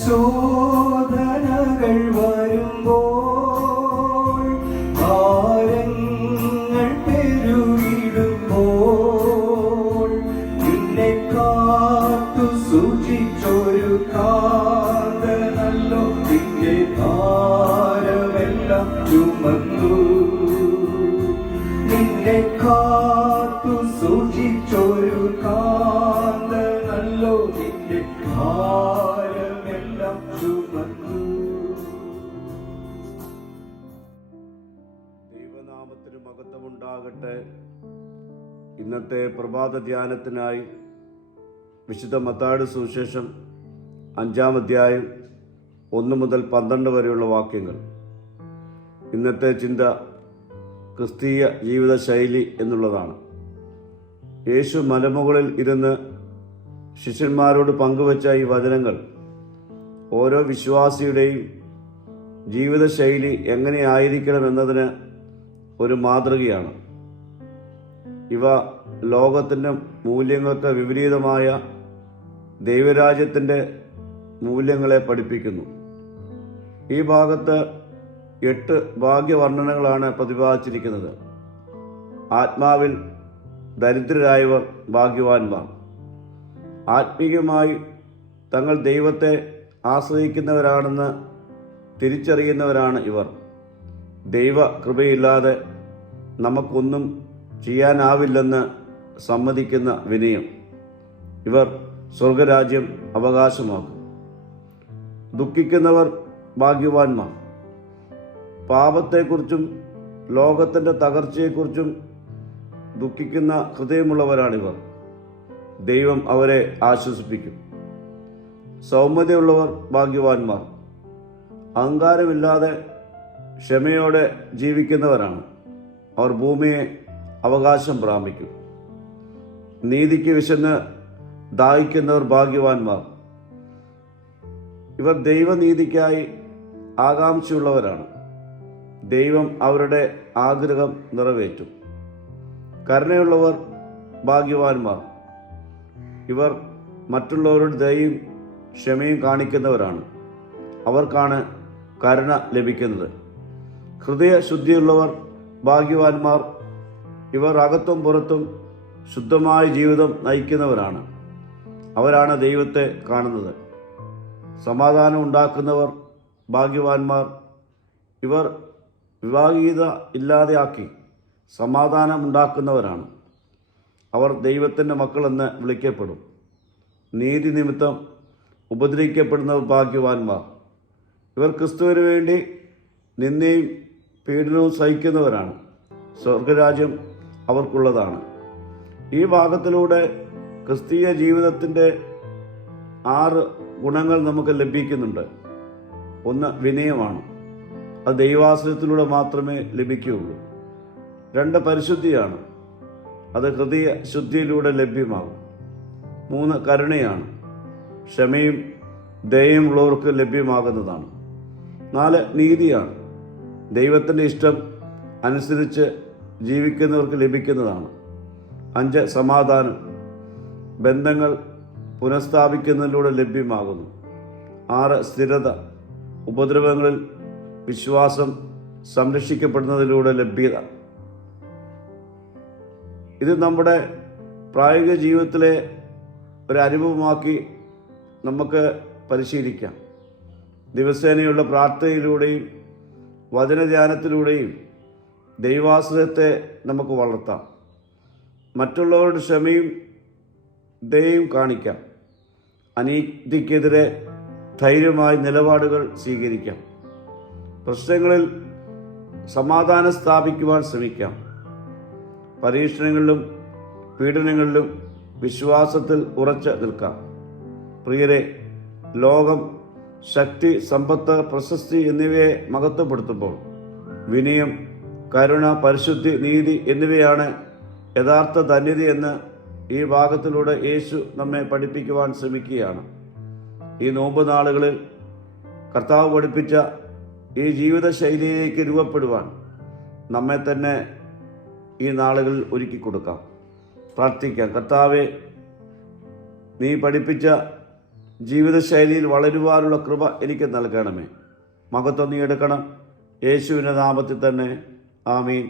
ശോധനകൾ വരുമ്പോൾ, ഭാരങ്ങൾ പെരുകിടുമ്പോൾ, നിന്നെ കാത്തു സൂക്ഷിച്ചൊരു കാന്തനല്ലോ നിന്റെ ഭാരമെല്ലാം ചുമന്നു. നിന്നെ കാത്തു സൂക്ഷിച്ചൊരു കാന്തനല്ലോ നിന്റെ ഭാരമെല്ലാം ചുമന്നു. ദൈവനാമത്തിന് മഹത്വമുണ്ടാകട്ടെ. ഇന്നത്തെ പ്രഭാത ധ്യാനത്തിനായി വിശുദ്ധ മത്തായിയുടെ സുവിശേഷം 5-ാം അധ്യായം 1 മുതൽ 12 വരെയുള്ള വാക്യങ്ങൾ. ഇന്നത്തെ ചിന്ത ക്രിസ്തീയ ജീവിത ശൈലി എന്നുള്ളതാണ്. യേശു മലമുകളിൽ ഇരുന്ന് ശിഷ്യന്മാരോട് പങ്കുവച്ച ഈ വചനങ്ങൾ ഓരോ വിശ്വാസിയുടെയും ജീവിതശൈലി എങ്ങനെയായിരിക്കണമെന്നതിന് ഒരു മാതൃകയാണ്. ഇവ ലോകത്തിൻ്റെ മൂല്യങ്ങൾക്ക് വിപരീതമായ ദൈവരാജ്യത്തിൻ്റെ മൂല്യങ്ങളെ പഠിപ്പിക്കുന്നു. ഈ ഭാഗത്ത് 8 ഭാഗ്യവർണ്ണനകളാണ് പ്രതിപാദിച്ചിരിക്കുന്നത്. ആത്മാവിൽ ദരിദ്രരായവർ ഭാഗ്യവാന്മാർ. ആത്മീയമായി തങ്ങൾ ദൈവത്തെ ആശ്രയിക്കുന്നവരാണെന്ന് തിരിച്ചറിയുന്നവരാണ് ഇവർ. ദൈവ കൃപയില്ലാതെ നമുക്കൊന്നും ചെയ്യാനാവില്ലെന്ന് സമ്മതിക്കുന്ന വിനയം. ഇവർ സ്വർഗരാജ്യം അവകാശമാക്കും. ദുഃഖിക്കുന്നവർ ഭാഗ്യവാന്മാർ. പാപത്തെക്കുറിച്ചും ലോകത്തിൻ്റെ തകർച്ചയെക്കുറിച്ചും ദുഃഖിക്കുന്ന ഹൃദയമുള്ളവരാണിവർ. ദൈവം അവരെ ആശ്വസിപ്പിക്കും. സൗമ്യതയുള്ളവർ ഭാഗ്യവാന്മാർ. അഹങ്കാരമില്ലാതെ ക്ഷമയോടെ ജീവിക്കുന്നവരാണ്. അവർ ഭൂമിയെ അവകാശം പ്രാപിക്കും. നീതിക്ക് വിശന്ന് ദാഹിക്കുന്നവർ ഭാഗ്യവാന്മാർ. ഇവർ ദൈവനീതിക്കായി ആകാംക്ഷയുള്ളവരാണ്. ദൈവം അവരുടെ ആഗ്രഹം നിറവേറ്റും. കരുണയുള്ളവർ ഭാഗ്യവാന്മാർ. ഇവർ മറ്റുള്ളവരുടെ ദയയും ക്ഷമയും കാണിക്കുന്നവരാണ്. അവർക്കാണ് കരുണ ലഭിക്കുന്നത്. ഹൃദയശുദ്ധിയുള്ളവർ ഭാഗ്യവാന്മാർ. ഇവർ അകത്തും പുറത്തും ശുദ്ധമായ ജീവിതം നയിക്കുന്നവരാണ്. അവരാണ് ദൈവത്തെ കാണുന്നത്. സമാധാനം ഉണ്ടാക്കുന്നവർ ഭാഗ്യവാന്മാർ. ഇവർ വിവാഹീയത ഇല്ലാതെയാക്കി സമാധാനം ഉണ്ടാക്കുന്നവരാണ്. അവർ ദൈവത്തിൻ്റെ മക്കളെന്ന് വിളിക്കപ്പെടും. നീതി നിമിത്തം ഉപദ്രവിക്കപ്പെടുന്നവർ ഭാഗ്യവാന്മാർ. ഇവർ ക്രിസ്തുവിന് വേണ്ടി നിന്ദയും പീഡനവും സഹിക്കുന്നവരാണ്. സ്വർഗരാജ്യം അവർക്കുള്ളതാണ്. ഈ ഭാഗത്തിലൂടെ ക്രിസ്തീയ ജീവിതത്തിൻ്റെ 6 ഗുണങ്ങൾ നമുക്ക് ലഭിക്കുന്നുണ്ട്. 1 വിനയമാണ്. അത് ദൈവാശ്രയത്തിലൂടെ മാത്രമേ ലഭിക്കുകയുള്ളൂ. 2 പരിശുദ്ധിയാണ്. അത് ഹൃദയ ശുദ്ധിയിലൂടെ ലഭ്യമാകും. 3 കരുണയാണ്. ക്ഷമയും ദയയും ഉള്ളവർക്ക് ലഭ്യമാകുന്നതാണ്. 4 നീതിയാണ്. ദൈവത്തിൻ്റെ ഇഷ്ടം അനുസരിച്ച് ജീവിക്കുന്നവർക്ക് ലഭിക്കുന്നതാണ്. 5 സമാധാനം. ബന്ധങ്ങൾ പുനഃസ്ഥാപിക്കുന്നതിലൂടെ ലഭ്യമാകുന്നു. 6 സ്ഥിരത. ഉപദ്രവങ്ങളിൽ വിശ്വാസം സംരക്ഷിക്കപ്പെടുന്നതിലൂടെ ലഭ്യത. ഇത് നമ്മുടെ പ്രായോഗിക ജീവിതത്തിലെ ഒരു അനുഭവമാക്കി നമുക്ക് പരിശീലിക്കാം. ദിവസേനയുള്ള പ്രാർത്ഥനയിലൂടെയും വചനധ്യാനത്തിലൂടെയും ദൈവാശ്രയത്തെ നമുക്ക് വളർത്താം. മറ്റുള്ളവരുടെ ക്ഷമയും ദയയും കാണിക്കാം. അനീതിക്കെതിരെ ധൈര്യമായി നിലപാടുകൾ സ്വീകരിക്കാം. പ്രശ്നങ്ങളിൽ സമാധാനം സ്ഥാപിക്കുവാൻ ശ്രമിക്കാം. പരീക്ഷണങ്ങളിലും പീഡനങ്ങളിലും വിശ്വാസത്തിൽ ഉറച്ചു നിൽക്കാം. പ്രിയരെ, ലോകം ശക്തി, സമ്പത്ത്, പ്രശസ്തി എന്നിവയെ മഹത്വപ്പെടുത്തുമ്പോൾ വിനയം, കരുണ, പരിശുദ്ധി, നീതി എന്നിവയാണ് യഥാർത്ഥ ധന്യതയെന്ന് ഈ ഭാഗത്തിലൂടെ യേശു നമ്മെ പഠിപ്പിക്കുവാൻ ശ്രമിക്കുകയാണ്. ഈ നോമ്പ് നാളുകളിൽ കർത്താവ് പഠിപ്പിച്ച ഈ ജീവിതശൈലിയിലേക്ക് രൂപപ്പെടുവാൻ നമ്മെ തന്നെ ഈ നാളുകളിൽ ഒരുക്കി കൊടുക്കാം. പ്രാർത്ഥിക്കാം. കർത്താവെ, നീ പഠിപ്പിച്ച ജീവിതശൈലിയിൽ വളരുവാനുള്ള കൃപ എനിക്ക് നൽകണമേ. മഹത്വം നീ എടുക്കണം. യേശുവിൻ്റെ നാമത്തിൽ തന്നെ. ആമീൻ.